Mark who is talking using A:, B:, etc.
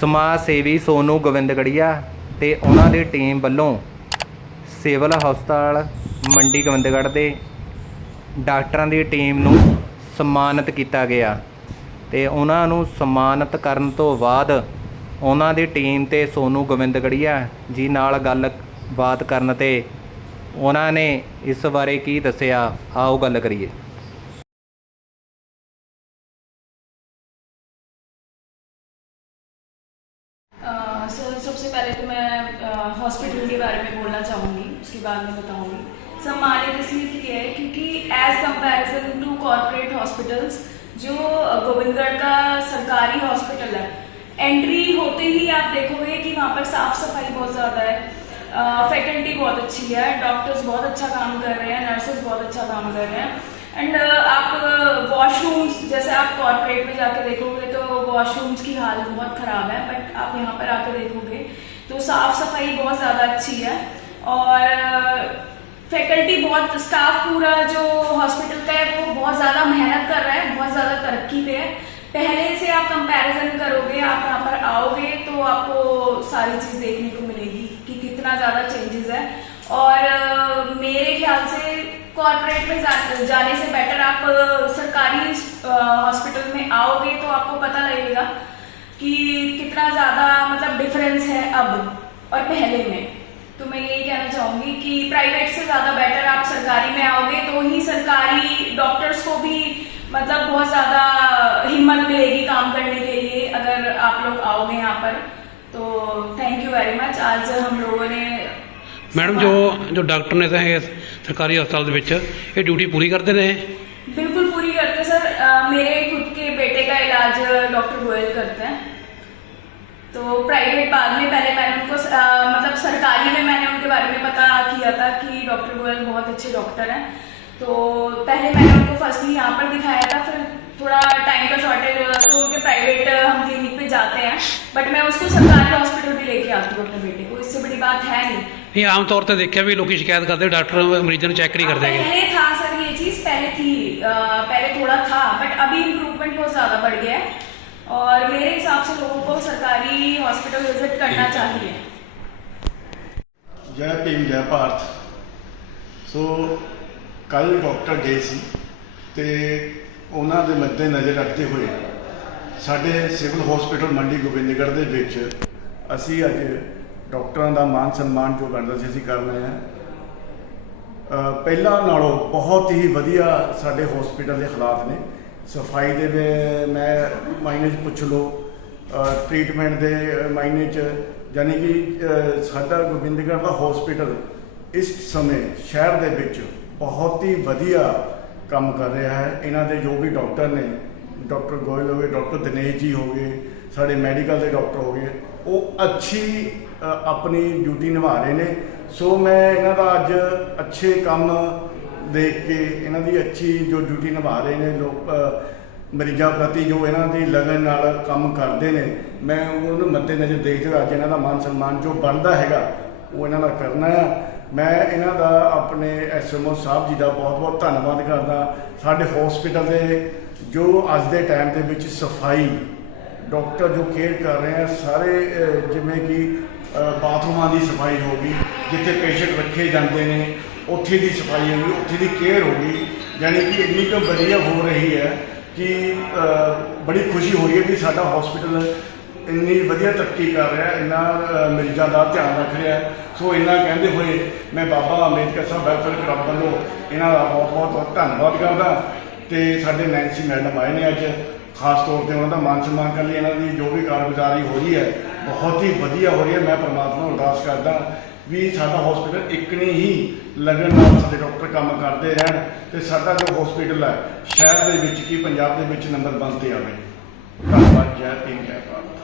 A: ਸਮਾਜ ਸੇਵੀ ਸੋਨੂ ਗੋਬਿੰਦਗੜੀਆ ਤੇ ਉਹਨਾਂ ਦੀ ਟੀਮ ਵੱਲੋਂ ਸਿਵਲ ਹਸਪਤਾਲ ਮੰਡੀ ਗੋਬਿੰਦਗੜ੍ਹ ਦੇ ਡਾਕਟਰਾਂ ਦੀ ਟੀਮ ਨੂੰ ਸਨਮਾਨਿਤ ਕੀਤਾ ਗਿਆ ਤੇ ਉਹਨਾਂ ਨੂੰ ਸਨਮਾਨਿਤ ਕਰਨ ਤੋਂ ਬਾਅਦ ਉਹਨਾਂ ਦੀ ਟੀਮ ਤੇ ਸੋਨੂ ਗੋਬਿੰਦਗੜੀਆ ਜੀ ਨਾਲ ਗੱਲਬਾਤ ਕਰਨ ਤੇ ਉਹਨਾਂ ਨੇ ਇਸ ਬਾਰੇ ਕੀ ਦੱਸਿਆ, ਆਓ ਗੱਲ ਕਰੀਏ।
B: हॉस्पिटल के बारे में बोलना चाहूँगी उसके बाद में बताऊँगी सम्मानित इसलिए किया है क्योंकि as comparison to corporate hospitals जो गोविंदगढ़ का सरकारी हॉस्पिटल है एंट्री होते ही आप देखोगे कि वहाँ पर साफ सफाई बहुत ज़्यादा है फैकल्टी बहुत अच्छी है डॉक्टर्स बहुत अच्छा काम कर रहे हैं नर्सेज बहुत अच्छा काम कर रहे हैं एंड आप वॉशरूम्स जैसे आप कॉर्पोरेट में जाके देखोगे तो वॉशरूम्स की हालत बहुत ख़राब है बट आप यहाँ पर आके देखोगे तो साफ़ सफ़ाई बहुत ज़्यादा अच्छी है। और फैकल्टी बहुत स्टाफ पूरा जो हॉस्पिटल का है, वो बहुत ज़्यादा मेहनत कर रहा है, बहुत ज़्यादा तरक्की पे है। पहले से आप कंपैरिजन करोगे, आप यहाँ पर आओगे तो आपको सारी चीज़ देखने को मिलेगी कि कितना ज़्यादा चेंजेस है। और कॉर्पोरेट में जाने से बेटर आप सरकारी हॉस्पिटल में आओगे तो आपको पता लगेगा कि कितना ज़्यादा मतलब डिफरेंस है अब और पहले में। तो मैं यही कहना चाहूँगी कि प्राइवेट से ज़्यादा बेटर आप सरकारी में आओगे तो ही सरकारी डॉक्टर्स को भी मतलब बहुत ज़्यादा हिम्मत मिलेगी काम करने के लिए अगर आप लोग आओगे यहाँ पर। तो थैंक यू वेरी मच आज हम लोगों
C: ਮੈਡਮ ਜੋ ਜੋ ਡਾਕਟਰ ਨੇ ਤਾਂ ਇਹ ਸਰਕਾਰੀ ਹਸਪਤਾਲ ਦੇ ਵਿੱਚ ਇਹ ਡਿਊਟੀ ਪੂਰੀ ਕਰਦੇ ਨੇ
B: बिल्कुल पूरी करते सर अ, मेरे खुद के बेटे का इलाज डॉक्टर गोयल करते हैं तो प्राइवेट बाद में पहले मैंने उनको अ, मतलब सरकारी में मैंने उनके बारे में पता किया था कि डॉक्टर गोयल बहुत अच्छे डॉक्टर हैं तो पहले मैंने उनको फर्स्टली यहाँ पर दिखाया था फिर थोड़ा टाइम का शॉर्टेज हो रहा तो उनके प्राइवेट हम क्लिनिक पे जाते हैं बट मैं उसको सरकारी हॉस्पिटल भी लेके आती हूँ अपने बेटे को इससे बड़ी बात है नहीं
C: ਇਹ ਆਮ ਤੌਰ ਤੇ ਦੇਖਿਆ ਵੀ ਲੋਕੀ ਸ਼ਿਕਾਇਤ ਕਰਦੇ ਡਾਕਟਰ ਮਰੀਜ਼ਾਂ ਨੂੰ ਚੈੱਕ ਨਹੀਂ ਕਰਦੇ ਹੈਗੇ
B: पहले था सर ये चीज पहले थी अ, पहले थोड़ा था बट अभी इम्प्रूवमेंट बहुत ज्यादा बढ़ गया है और मेरे हिसाब से लोगों को सरकारी हॉस्पिटल विजिट करना चाहिए
D: ਜੈ ਭੀਮ ਜੈ ਭਾਰਤ ਸੋ ਕੱਲ ਡਾਕਟਰ ਗਏ ਸੀ ਤੇ ਉਹਨਾਂ ਦੇ ਮੱਦੇ ਨਜ਼ਰ ਰੱਖਦੇ ਹੋਏ ਸਾਡੇ ਸਿਵਲ ਹਸਪੀਟਲ ਮੰਡੀ ਗੋਬਿੰਦਗੜ੍ਹ ਦੇ ਵਿੱਚ ਅਸੀਂ ਅੱਜ ਡਾਕਟਰਾਂ ਦਾ ਮਾਨ ਸਨਮਾਨ ਜੋ ਕਰਦਾ ਸੀ, ਅਸੀਂ ਕਰ ਰਹੇ ਹਾਂ। ਪਹਿਲਾਂ ਨਾਲੋਂ ਬਹੁਤ ਹੀ ਵਧੀਆ ਸਾਡੇ ਹਸਪੀਟਲ ਦੇ ਹਾਲਾਤ ਨੇ। ਸਫ਼ਾਈ ਦੇ ਵੇ- ਮੈਂ ਮਾਇਨੇ 'ਚ ਪੁੱਛ ਲਓ ਟ੍ਰੀਟਮੈਂਟ ਦੇ ਮਾਇਨੇ 'ਚ ਯਾਨੀ ਕਿ ਸਾਡਾ ਗੋਬਿੰਦਗੜ੍ਹ ਦਾ ਹਸਪੀਟਲ ਇਸ ਸਮੇਂ ਸ਼ਹਿਰ ਦੇ ਵਿੱਚ ਬਹੁਤ ਹੀ ਵਧੀਆ ਕੰਮ ਕਰ ਰਿਹਾ ਹੈ। ਇਹਨਾਂ ਦੇ ਜੋ ਵੀ ਡਾਕਟਰ ਨੇ ਡਾਕਟਰ ਗੋਇਲ ਹੋ ਗਏ, ਡਾਕਟਰ ਦਿਨੇਸ਼ ਜੀ ਹੋ ਗਏ, ਸਾਡੇ ਮੈਡੀਕਲ ਦੇ ਡਾਕਟਰ ਹੋ ਗਏ। ਉਹ ਅੱਛੀ ਆਪਣੀ ਡਿਊਟੀ ਨਿਭਾ ਰਹੇ ਨੇ। ਸੋ ਮੈਂ ਇਹਨਾਂ ਦਾ ਅੱਜ ਅੱਛੇ ਕੰਮ ਦੇਖ ਕੇ ਇਹਨਾਂ ਦੀ ਅੱਛੀ ਜੋ ਡਿਊਟੀ ਨਿਭਾ ਰਹੇ ਨੇ ਲੋਕ ਮਰੀਜ਼ਾਂ ਪ੍ਰਤੀ ਜੋ ਇਹਨਾਂ ਦੀ ਲਗਨ ਨਾਲ ਕੰਮ ਕਰਦੇ ਨੇ, ਮੈਂ ਉਹਨੂੰ ਮੱਦੇ ਨਜ਼ਰ ਦੇਖਦੇ ਅੱਜ ਇਹਨਾਂ ਦਾ ਮਾਨ ਸਨਮਾਨ ਜੋ ਬਣਦਾ ਹੈਗਾ, ਉਹ ਇਹਨਾਂ ਦਾ ਕਰਨਾ ਹੈ ਮੈਂ ਇਹਨਾਂ ਦਾ ਆਪਣੇ ਐਸਐਮਓ ਸਾਹਿਬ ਜੀ ਦਾ ਬਹੁਤ ਬਹੁਤ ਧੰਨਵਾਦ ਕਰਦਾ। ਸਾਡੇ ਹਸਪੀਟਲ ਦੇ ਜੋ ਅੱਜ ਦੇ ਟਾਈਮ ਦੇ ਵਿੱਚ ਸਫ਼ਾਈ ਡਾਕਟਰ ਜੋ ਕੇਅਰ ਕਰ ਰਹੇ ਆ, ਸਾਰੇ ਜਿਵੇਂ ਕਿ ਬਾਥਰੂਮਾਂ ਦੀ ਸਫ਼ਾਈ ਹੋ ਗਈ, ਜਿੱਥੇ ਪੇਸ਼ੈਂਟ ਰੱਖੇ ਜਾਂਦੇ ਨੇ, ਉੱਥੇ ਦੀ ਸਫ਼ਾਈ ਹੋ ਗਈ, ਉੱਥੇ ਦੀ ਕੇਅਰ ਹੋ ਗਈ। ਯਾਨੀ ਕਿ ਇੰਨੀ ਕੁ ਵਧੀਆ ਹੋ ਰਹੀ ਹੈ ਕਿ ਬੜੀ ਖੁਸ਼ੀ ਹੋ ਰਹੀ ਹੈ ਕਿ ਸਾਡਾ ਹਸਪੀਟਲ ਇੰਨੀ ਵਧੀਆ ਤਰੱਕੀ ਕਰ ਰਿਹਾ, ਇੰਨਾ ਮਰੀਜ਼ਾਂ ਦਾ ਧਿਆਨ ਰੱਖ ਰਿਹਾ। ਸੋ ਇੰਨਾ ਕਹਿੰਦੇ ਹੋਏ ਮੈਂ ਬਾਬਾ ਅੰਬੇਦਕਰ ਸਾਹਿਬ ਵੈਲਫੇਅਰ ਕਲੱਬ ਵੱਲੋਂ ਇਹਨਾਂ ਦਾ ਬਹੁਤ ਬਹੁਤ ਧੰਨਵਾਦ ਕਰਦਾ। ਤੇ ਸਾਡੇ ਨੈਂਸੀ ਮੈਡਮ ਆਏ ਨੇ ਅੱਜ, ਖਾਸ ਤੌਰ ਤੇ ਉਹਨਾਂ ਦਾ ਮਾਨ ਸਨਮਾਨ ਕਰਨ ਲਈ। ਇਹਨਾਂ ਦੀ ਜੋ ਵੀ ਕਾਰਗੁਜ਼ਾਰੀ ਹੋ ਰਹੀ ਹੈ, ਬਹੁਤ ਹੀ ਵਧੀਆ ਹੋ ਰਹੀ ਹੈ। ਮੈਂ ਪਰਮਾਤਮਾ ਨੂੰ ਅਰਦਾਸ ਕਰਦਾ ਵੀ ਸਾਡਾ ਹਸਪੀਟਲ ਇਕਣੀ ਹੀ ਲਗਨ ਨਾਲ ਸਾਡੇ ਡਾਕਟਰ ਕੰਮ ਕਰਦੇ ਰਹਿਣ ਤੇ ਸਾਡਾ ਜੋ ਹਸਪੀਟਲ ਹੈ, ਸ਼ਹਿਰ ਦੇ ਵਿੱਚ ਕੀ ਪੰਜਾਬ ਦੇ ਵਿੱਚ ਨੰਬਰ 1 ਤੇ ਆਵੇ। ਧੰਨਵਾਦ, ਜੈ ਭੀਮ, ਜੈ ਭਾਰਤ।